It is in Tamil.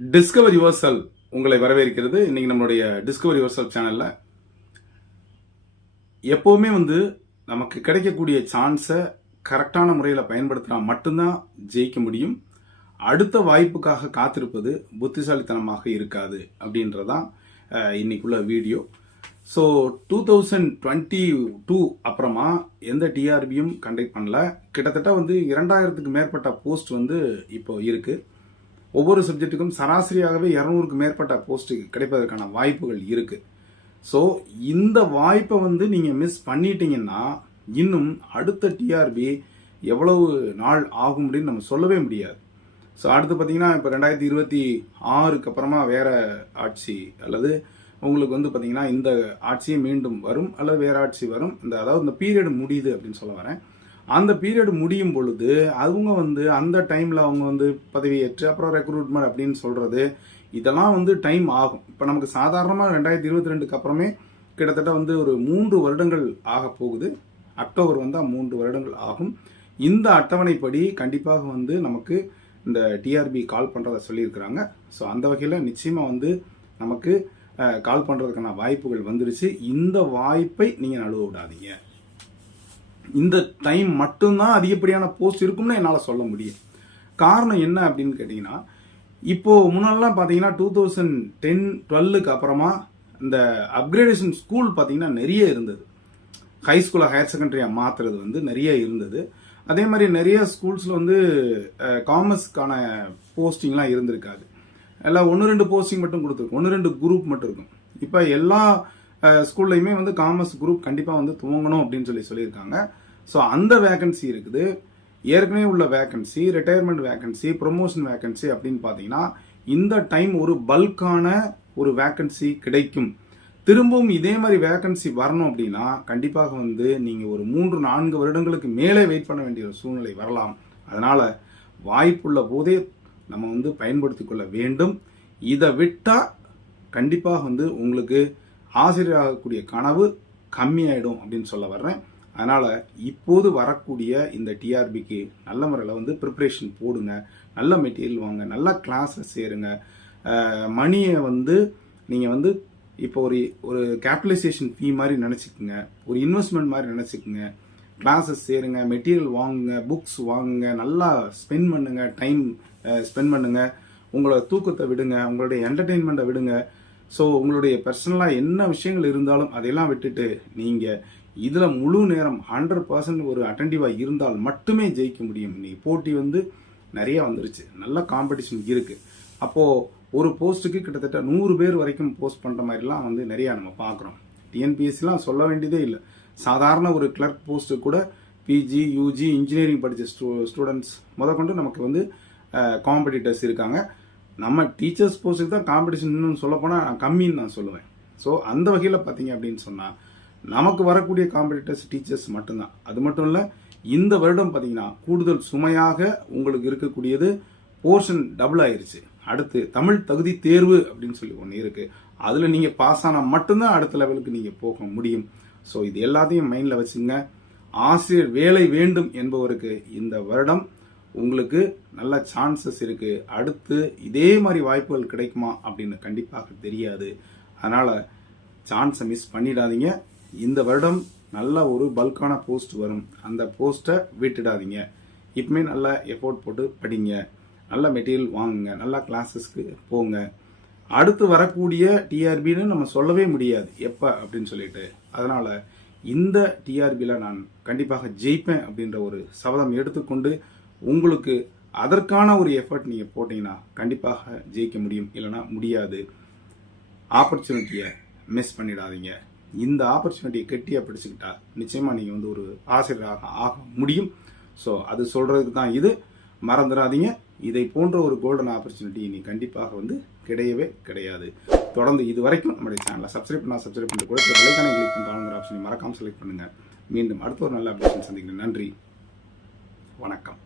டிஸ்கவர் யுவர் செல்ஃப் உங்களை வரவேற்கிறது. இன்னைக்கு நம்மளுடைய டிஸ்கவர் யுவர் செல்ஃப் சேனல்ல எப்பவுமே நமக்கு கிடைக்கக்கூடிய சான்ஸை கரெக்டான முறையில் பயன்படுத்தினா மட்டும்தான் ஜெயிக்க முடியும். அடுத்த வாய்ப்புக்காக காத்திருப்பது புத்திசாலித்தனமாக இருக்காது அப்படின்றதான் இன்னைக்குள்ள வீடியோ. ஸோ 2022 அப்புறமா எந்த டிஆர்பியும் கண்டக்ட் பண்ணல. கிட்டத்தட்ட 2000க்கு மேற்பட்ட போஸ்ட் இப்போ இருக்கு. ஒவ்வொரு சப்ஜெக்ட்டுக்கும் சராசரியாகவே 200க்கு மேற்பட்ட போஸ்ட் கிடைப்பதற்கான வாய்ப்புகள் இருக்கு. ஸோ இந்த வாய்ப்பை நீங்க மிஸ் பண்ணிட்டீங்கன்னா இன்னும் அடுத்த டிஆர்பி எவ்வளவு நாள் ஆகும் அப்படின்னு நம்ம சொல்லவே முடியாது. ஸோ அடுத்து பார்த்தீங்கன்னா இப்போ 2026க்கு அப்புறமா வேற ஆட்சி அல்லது உங்களுக்கு பார்த்தீங்கன்னா இந்த ஆட்சி மீண்டும் வரும் அல்லது வேற ஆட்சி வரும். அதாவது இந்த பீரியட் முடியுது அப்படின்னு சொல்ல வரேன். அந்த பீரியட் முடியும் பொழுது அவங்க அந்த டைம்ல அவங்க பதவியேற்று அப்புறம் ரெக்ரூட்மெண்ட் அப்படின்னு சொல்றது இதெல்லாம் டைம் ஆகும். இப்போ நமக்கு சாதாரணமாக 2022க்கு அப்புறமே கிட்டத்தட்ட ஒரு 3 வருடங்கள் ஆக போகுது. அக்டோபர் வந்தால் 3 வருடங்கள் ஆகும். இந்த அட்டவணைப்படி கண்டிப்பாக நமக்கு இந்த டிஆர்பி கால் பண்ணுறதை சொல்லியிருக்கிறாங்க. ஸோ அந்த வகையில் நிச்சயமாக நமக்கு கால் பண்ணுறதுக்கான வாய்ப்புகள் வந்துருச்சு. இந்த வாய்ப்பை நீங்கள் நழுவ விடாதீங்க. இந்த டைம் மட்டும்தான் அதிகப்படியான போஸ்ட் இருக்கும்னு என்னால் சொல்ல முடியும். காரணம் என்ன அப்படின்னு கேட்டிங்கன்னா, இப்போ முன்னாடிலாம் பார்த்தீங்கன்னா 2010-12க்கு அப்புறமா இந்த அப்கிரேடேஷன் ஸ்கூல் பார்த்தீங்கன்னா நிறைய இருந்தது. ஹை ஸ்கூலை ஹையர் செகண்டரியாக மாற்றுறது நிறைய இருந்தது. அதே மாதிரி நிறைய ஸ்கூல்ஸில் காமர்ஸ்க்கான போஸ்டிங்லாம் இருந்திருக்காது. எல்லாம் 1-2 போஸ்டிங் மட்டும் கொடுத்துருக்கும், 1-2 குரூப் மட்டும் இருக்கும். இப்போ எல்லா ஸ்கூல்லையுமே காமர்ஸ் குரூப் கண்டிப்பாக துவங்கணும் அப்படின்னு சொல்லியிருக்காங்க. ஸோ அந்த வேகன்சி இருக்குது. ஏற்கனவே உள்ள vacancy, retirement vacancy, promotion vacancy அப்படின்னு பார்த்தீங்கன்னா இந்த டைம் ஒரு பல்கான ஒரு வேகன்சி கிடைக்கும். திரும்பவும் இதே மாதிரி வேகன்சி வரணும் அப்படின்னா கண்டிப்பாக நீங்கள் ஒரு 3-4 வருடங்களுக்கு மேலே வெயிட் பண்ண வேண்டிய ஒரு சூழ்நிலை வரலாம். அதனால வாய்ப்புள்ள போதே நம்ம பயன்படுத்தி கொள்ள வேண்டும். இதை விட்டால் கண்டிப்பாக உங்களுக்கு ஆசிரியராகக்கூடிய கனவு கம்மியாயிடும் அப்படின்னு சொல்ல வர்றேன். அதனால இப்போது வரக்கூடிய இந்த டிஆர்பிக்கு நல்ல முறையில் ப்ரிப்பரேஷன் போடுங்க, நல்ல மெட்டீரியல் வாங்க, நல்ல கிளாஸஸ் சேருங்க. மணியை நீங்கள் இப்போ ஒரு கேபிட்டலைசேஷன் ஃபீ மாதிரி நினச்சிக்கோங்க, ஒரு இன்வெஸ்ட்மெண்ட் மாதிரி நினச்சிக்கோங்க. கிளாஸஸ் சேருங்க, மெட்டீரியல் வாங்குங்க, புக்ஸ் வாங்குங்க, நல்லா ஸ்பெண்ட் பண்ணுங்க, டைம் ஸ்பெண்ட் பண்ணுங்க. உங்களோட தூக்கத்தை விடுங்க, உங்களுடைய என்டர்டெயின்மெண்ட்டை விடுங்க. ஸோ உங்களுடைய பர்சனலாக என்ன விஷயங்கள் இருந்தாலும் அதையெல்லாம் விட்டுட்டு நீங்கள் இதில் முழு நேரம் 100% ஒரு அட்டென்டிவாக இருந்தால் மட்டுமே ஜெயிக்க முடியும். இன்னைக்கு போட்டி நிறைய வந்துருச்சு, நல்ல காம்படிஷன் இருக்குது. அப்போது ஒரு போஸ்ட்டுக்கு கிட்டத்தட்ட 100 பேர் வரைக்கும் போஸ்ட் பண்ணுற மாதிரிலாம் நிறையா நம்ம பார்க்குறோம். டிஎன்பிஎஸ்சிலாம் சொல்ல வேண்டியதே இல்லை. சாதாரண ஒரு கிளர்க் போஸ்ட்டு கூட பிஜி, யூஜி, இன்ஜினியரிங் படித்த ஸ்டூடெண்ட்ஸ் முதற்கொண்டு நமக்கு காம்படிட்டர்ஸ் இருக்காங்க. நம்ம டீச்சர்ஸ் போஸ்ட்டுக்கு தான் காம்படிஷன் இன்னும் சொல்லப்போனால் கம்மின்னு நான் சொல்லுவேன். ஸோ அந்த வகையில் பார்த்தீங்க அப்படின்னு சொன்னால் நமக்கு வரக்கூடிய காம்படிட்டர்ஸ் டீச்சர்ஸ் மட்டும்தான். அது மட்டும் இல்லை, இந்த வருடம் பார்த்தீங்கன்னா கூடுதல் சுமையாக உங்களுக்கு இருக்கக்கூடியது போர்ஷன் டபுள் ஆயிருச்சு. அடுத்து தமிழ் தகுதி தேர்வு அப்படின்னு ஒன்று இருக்கு. அதில் நீங்கள் பாஸ் ஆனால் மட்டும்தான் அடுத்த லெவலுக்கு நீங்கள் போக முடியும். ஸோ இது எல்லாத்தையும் மைண்டில் வச்சுங்க. ஆசிரியர் வேலை வேண்டும் என்பவருக்கு இந்த வருடம் உங்களுக்கு நல்ல சான்சஸ் இருக்கு. அடுத்து இதே மாதிரி வாய்ப்புகள் கிடைக்குமா அப்படின்னு கண்டிப்பாக தெரியாது. அதனால சான்ஸை மிஸ் பண்ணிடாதீங்க. இந்த வருடம் நல்ல ஒரு பல்கான போஸ்ட் வரும், அந்த போஸ்ட்டை விட்டுடாதீங்க. இப்பவுமே நல்லா எஃபோர்ட் போட்டு படிங்க, நல்ல மெட்டீரியல் வாங்குங்க, நல்லா கிளாஸஸ்க்கு போங்க. அடுத்து வரக்கூடிய டிஆர்பின்னு நம்ம சொல்லவே முடியாது எப்போ அப்படின்னு சொல்லிட்டு. அதனால இந்த டிஆர்பியில் நான் கண்டிப்பாக ஜெயிப்பேன் அப்படின்ற ஒரு சபதம் எடுத்துக்கொண்டு உங்களுக்கு அதற்கான ஒரு எஃபர்ட் நீங்கள் போட்டீங்கன்னா கண்டிப்பாக ஜெயிக்க முடியும், இல்லைனா முடியாது. ஆப்பர்ச்சுனிட்டியை மிஸ் பண்ணிடாதீங்க. இந்த ஆப்பர்ச்சுனிட்டியை கெட்டியாக பிடிச்சிக்கிட்டா நிச்சயமாக நீங்கள் ஒரு ஆசிரியராக ஆக முடியும். ஸோ அது சொல்கிறதுக்கு தான் இது. மறந்துடாதீங்க, இதை போன்ற ஒரு கோல்டன் ஆப்பர்ச்சுனிட்டி இனி கண்டிப்பாக கிடையவே கிடையாது. தொடர்ந்து இது வரைக்கும் நம்முடைய சேனலை சப்ஸ்கிரைப் பண்ணிட்டு கூட பெல்லைக்கான கிளிக் பண்ணுறாங்கிற ஆப்ஷனை மறக்காமல் செலக்ட் பண்ணுங்கள். மீண்டும் அடுத்த ஒரு நல்ல அப்டேஷன் சந்திக்கிறேன். நன்றி, வணக்கம்.